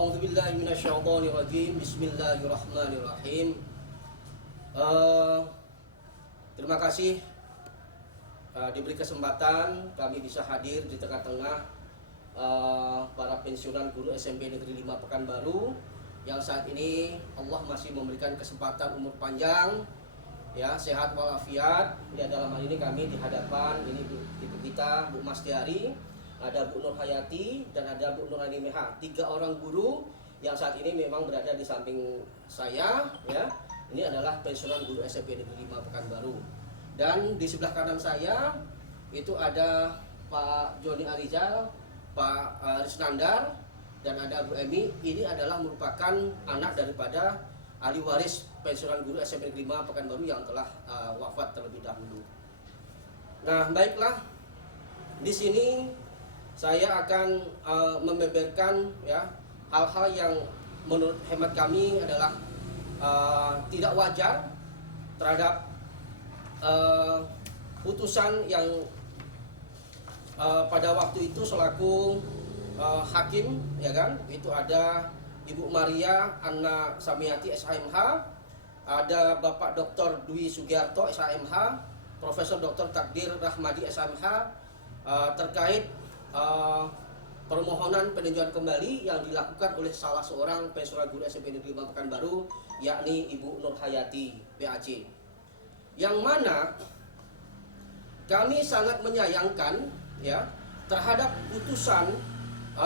A'udzubillahi minasyaitonirrajim. Bismillahirrahmanirrahim. Terima kasih diberi kesempatan kami bisa hadir di tengah-tengah para pensiunan guru SMP Negeri 5 Pekanbaru yang saat ini Allah masih memberikan kesempatan umur panjang, ya, sehat walafiat. Ya, dalam hal ini kami di hadapan ini ibu kita, Bu Mastiari, ada Bu Nur Hayati dan ada Bu Nur Meha, 3 orang guru yang saat ini memang berada di samping saya, ya. Ini adalah pensiunan guru SMP Negeri 5 Pekanbaru. Dan di sebelah kanan saya itu ada Pak Joni Arizal, Pak Risnandar, dan ada Bu Emi. Ini adalah merupakan anak daripada ahli waris pensiunan guru SMP Negeri 5 Pekanbaru yang telah wafat terlebih dahulu. Nah, baiklah. Di sini saya akan membeberkan, ya, hal-hal yang menurut hemat kami adalah tidak wajar terhadap putusan yang pada waktu itu selaku hakim, ya kan, itu ada Ibu Maria Anna Samiati SHMH, ada Bapak Dr. Dwi Sugiarto SHMH, Profesor Dr. Takdir Rahmadi SHMH, terkait permohonan peninjauan kembali yang dilakukan oleh salah seorang pensiunan guru SMP Negeri 5 Pekanbaru, yakni Ibu Nur Hayati PAC, yang mana kami sangat menyayangkan, ya, terhadap putusan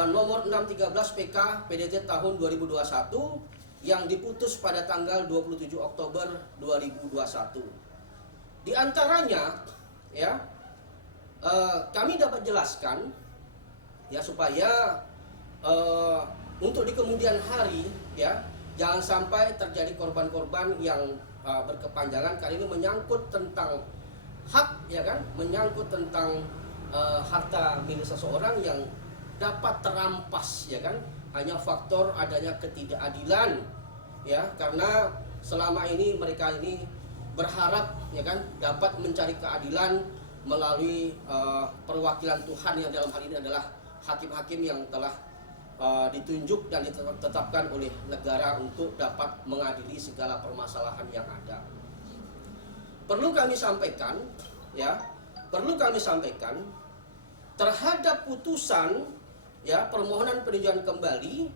nomor 613 PK PDT tahun 2021 yang diputus pada tanggal 27 Oktober 2021. Di antaranya, ya, kami dapat jelaskan, ya, supaya untuk di kemudian hari, ya, jangan sampai terjadi korban-korban yang berkepanjangan. Kali ini menyangkut tentang hak, ya kan, menyangkut tentang harta milik seseorang yang dapat terampas, ya kan, hanya faktor adanya ketidakadilan, ya, karena selama ini mereka ini berharap, ya kan, dapat mencari keadilan melalui perwakilan Tuhan yang dalam hal ini adalah hakim-hakim yang telah ditunjuk dan ditetapkan oleh negara untuk dapat mengadili segala permasalahan yang ada. Perlu kami sampaikan, ya, terhadap putusan, ya, permohonan peninjauan kembali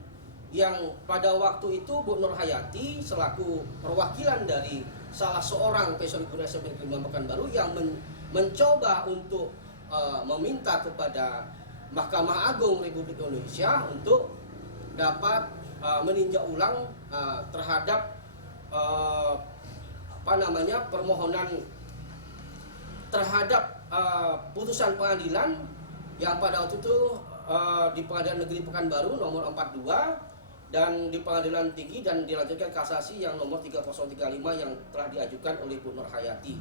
yang pada waktu itu Bu Nur Hayati selaku perwakilan dari salah seorang pensiunan guru SMP Negeri 5 Pekanbaru yang mencoba untuk meminta kepada Mahkamah Agung Republik Indonesia untuk dapat meninjau ulang terhadap permohonan terhadap putusan pengadilan yang pada waktu itu di Pengadilan Negeri Pekanbaru nomor 42 dan di Pengadilan Tinggi, dan dilanjutkan kasasi yang nomor 3035 yang telah diajukan oleh Bu Nur Hayati.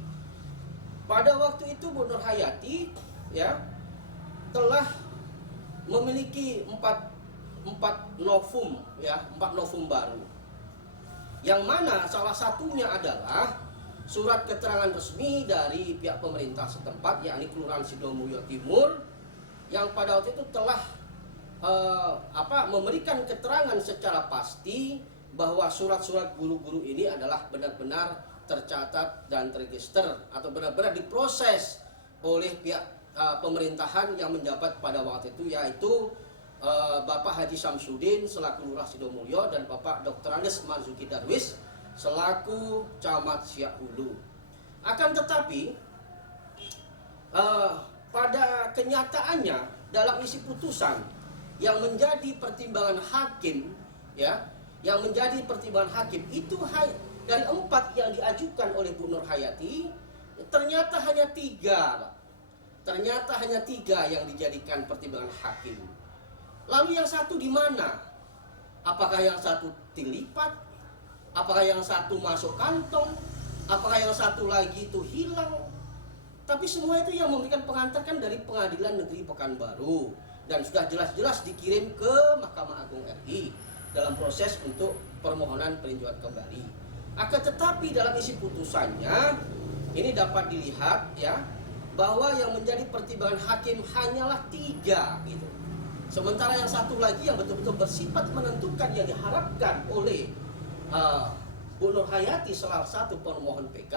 Pada waktu itu Bu Nur Hayati, ya, telah memiliki 4 novum, ya, 4 novum baru. Yang mana salah satunya adalah surat keterangan resmi dari pihak pemerintah setempat, yakni Kelurahan Sidomulyo Timur, yang pada waktu itu telah memberikan keterangan secara pasti bahwa surat-surat guru-guru ini adalah benar-benar tercatat dan terregister atau benar-benar diproses oleh pihak pemerintahan yang menjabat pada waktu itu, yaitu Bapak Haji Samsudin selaku Lurah Sidomulyo dan Bapak Dr. Andes Marzuki Darwis selaku Camat Siak Hulu. Akan tetapi pada kenyataannya dalam isi putusan yang menjadi pertimbangan hakim, ya, yang menjadi pertimbangan hakim itu dari 4 yang diajukan oleh Bu Nur Hayati, ternyata hanya 3, ternyata hanya 3 yang dijadikan pertimbangan hakim. Lalu yang satu di mana? Apakah yang satu dilipat? Apakah yang satu masuk kantong? Apakah yang satu lagi itu hilang? Tapi semua itu yang memberikan pengantar kan dari Pengadilan Negeri Pekanbaru, dan sudah jelas-jelas dikirim ke Mahkamah Agung RI dalam proses untuk permohonan peninjauan kembali. Akan tetapi dalam isi putusannya ini dapat dilihat, ya, bahwa yang menjadi pertimbangan hakim hanyalah 3, gitu. Sementara yang satu lagi yang betul-betul bersifat menentukan yang diharapkan oleh Bu Nur Hayati salah satu pemohon PK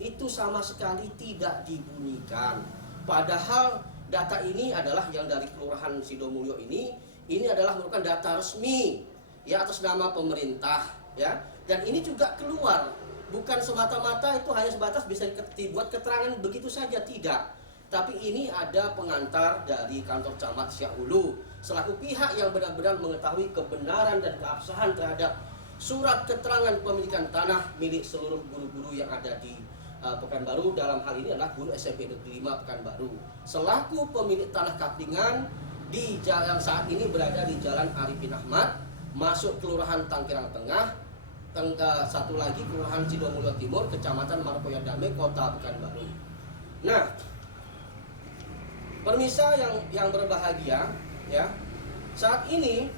itu sama sekali tidak dibunyikan. Padahal data ini adalah yang dari Kelurahan Sidomulyo ini adalah merupakan data resmi ya atas nama pemerintah ya. Dan ini juga keluar bukan semata-mata itu hanya sebatas bisa dibuat keterangan begitu saja, tidak. Tapi ini ada pengantar dari kantor camat Siak Hulu selaku pihak yang benar-benar mengetahui kebenaran dan keabsahan terhadap surat keterangan pemilikan tanah milik seluruh guru-guru yang ada di Pekanbaru. Dalam hal ini adalah guru SMP Negeri 5 Pekanbaru selaku pemilik tanah kaplingan di jalan saat ini berada di Jalan Arifin Ahmad masuk Kelurahan Tangkirang Tengah, satu lagi Kelurahan Sidomulyo Timur, Kecamatan Markoyo Damai, Kota Pekanbaru. Nah, permisa yang berbahagia ya, saat ini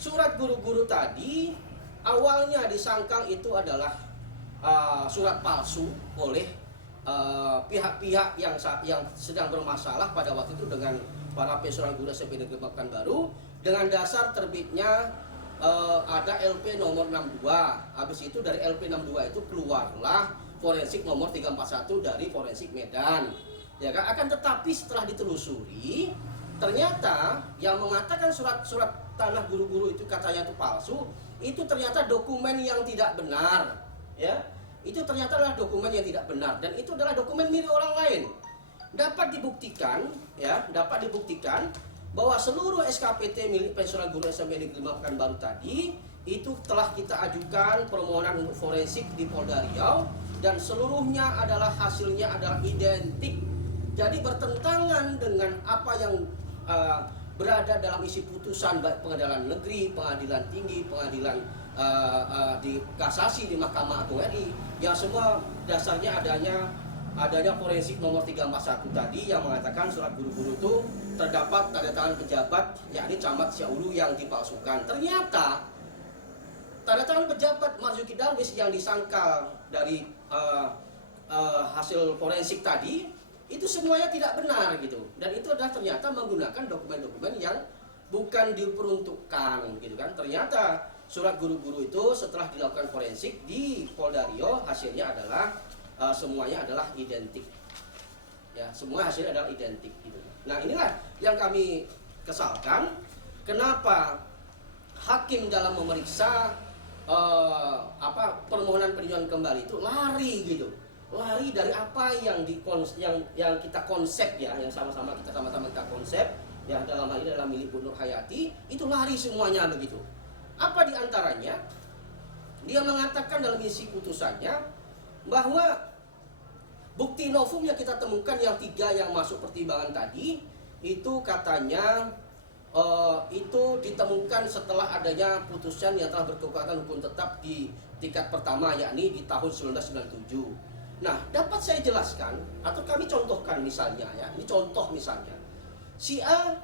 surat guru-guru tadi awalnya disangkal itu adalah surat palsu oleh pihak-pihak yang sedang bermasalah pada waktu itu dengan para pensiunan guru SMP Negeri Pekanbaru dengan dasar terbitnya ada LP nomor 62. Habis itu dari LP 62 itu keluarlah forensik nomor 341 dari Forensik Medan. Ya kan? Akan tetapi setelah ditelusuri ternyata yang mengatakan surat-surat tanah guru-guru itu katanya itu palsu, itu ternyata dokumen yang tidak benar ya. Itu ternyata adalah dokumen yang tidak benar dan itu adalah dokumen milik orang lain. Dapat dibuktikan ya, dapat dibuktikan bahwa seluruh SKPT milik pensiunan guru SMP Negeri 5 Pekanbaru tadi itu telah kita ajukan permohonan untuk forensik di Polda Riau dan seluruhnya adalah hasilnya adalah identik. Jadi bertentangan dengan apa yang berada dalam isi putusan baik pengadilan negeri, pengadilan tinggi, pengadilan di kasasi di Mahkamah Agung RI yang semua dasarnya adanya forensik nomor 341 tadi yang mengatakan surat guru-guru itu terdapat tanda tangan pejabat yakni Camat Siak Hulu yang dipalsukan. Ternyata tanda tangan pejabat Marzuki Darwis yang disangkal dari hasil forensik tadi itu semuanya tidak benar gitu, dan itu adalah ternyata menggunakan dokumen-dokumen yang bukan diperuntukkan gitu kan. Ternyata surat guru-guru itu setelah dilakukan forensik di Polda Riau hasilnya adalah semuanya adalah identik ya, semua hasilnya adalah identik gitu. Nah inilah yang kami kesalkan, kenapa hakim dalam memeriksa permohonan peninjauan kembali itu lari gitu, lari dari apa yang kita konsep ya, yang sama-sama kita konsep ya, dalam hal ini adalah milik Bu Nur Hayati, itu lari semuanya begitu. Apa diantaranya? Dia mengatakan dalam isi putusannya bahwa bukti novum yang kita temukan yang 3 yang masuk pertimbangan tadi itu katanya itu ditemukan setelah adanya putusan yang telah berkekuatan hukum tetap di tingkat pertama yakni di tahun 1997. Nah, dapat saya jelaskan atau kami contohkan misalnya ya, ini contoh misalnya si A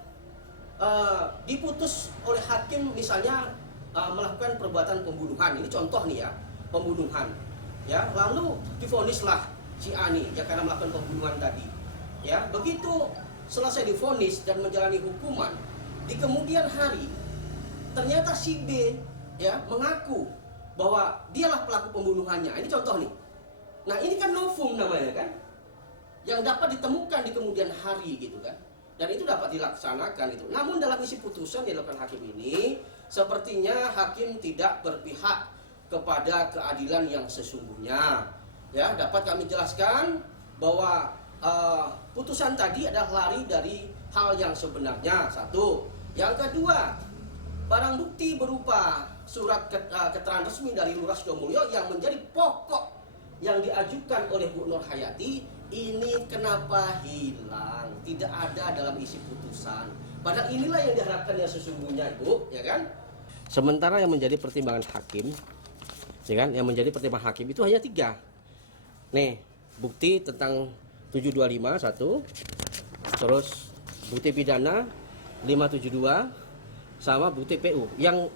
diputus oleh hakim misalnya melakukan perbuatan pembunuhan, ini contoh nih ya, pembunuhan ya, lalu divonislah si A nih ya karena melakukan pembunuhan tadi ya. Begitu selesai divonis dan menjalani hukuman, di kemudian hari ternyata si B ya mengaku bahwa dialah pelaku pembunuhannya. Ini contoh nih. Nah ini kan novum namanya kan, yang dapat ditemukan di kemudian hari gitu kan, dan itu dapat dilaksanakan itu. Namun dalam isi putusan yang dilakukan hakim ini sepertinya hakim tidak berpihak kepada keadilan yang sesungguhnya ya. Dapat kami jelaskan bahwa putusan tadi adalah lari dari hal yang sebenarnya, satu. Yang kedua, barang bukti berupa surat keterangan resmi dari Lurah Sidomulyo yang menjadi pokok yang diajukan oleh Bu Nur Hayati ini kenapa hilang, tidak ada dalam isi putusan. Padahal inilah yang diharapkan yang sesungguhnya, Ibu, ya kan? Sementara yang menjadi pertimbangan hakim, ya kan, yang menjadi pertimbangan hakim itu hanya 3. Nih, bukti tentang 725 1, terus bukti pidana 572 sama bukti PU. Yang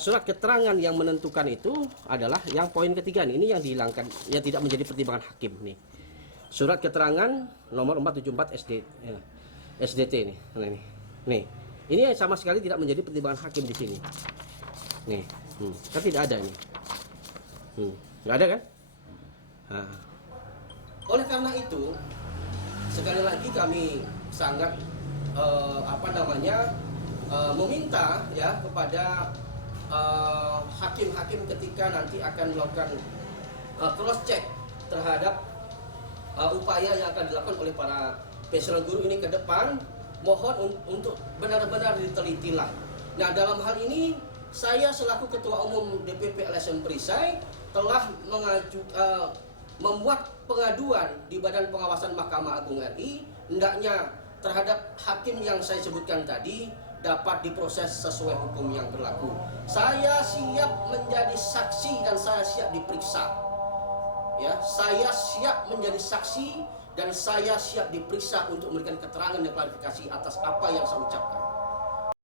surat keterangan yang menentukan itu adalah yang poin ketiga nih, ini yang dihilangkan, yang tidak menjadi pertimbangan hakim nih. Surat keterangan nomor 474 SD, ya, SDT nih. Nah, ini. Nih, ini sama sekali tidak menjadi pertimbangan hakim di sini. Nih, kan tidak ada ini. Nggak ada kan? Nah, oleh karena itu, sekali lagi kami sangat meminta ya kepada hakim-hakim ketika nanti akan melakukan cross check terhadap upaya yang akan dilakukan oleh para pensiunan guru ini ke depan, mohon untuk benar-benar ditelitilah. Nah, dalam hal ini saya selaku Ketua Umum DPP LSM Perisai telah membuat pengaduan di Badan Pengawasan Mahkamah Agung RI, hendaknya terhadap hakim yang saya sebutkan tadi dapat diproses sesuai hukum yang berlaku. Saya siap menjadi saksi dan saya siap diperiksa. Ya, saya siap menjadi saksi dan saya siap diperiksa untuk memberikan keterangan dan klarifikasi atas apa yang saya ucapkan.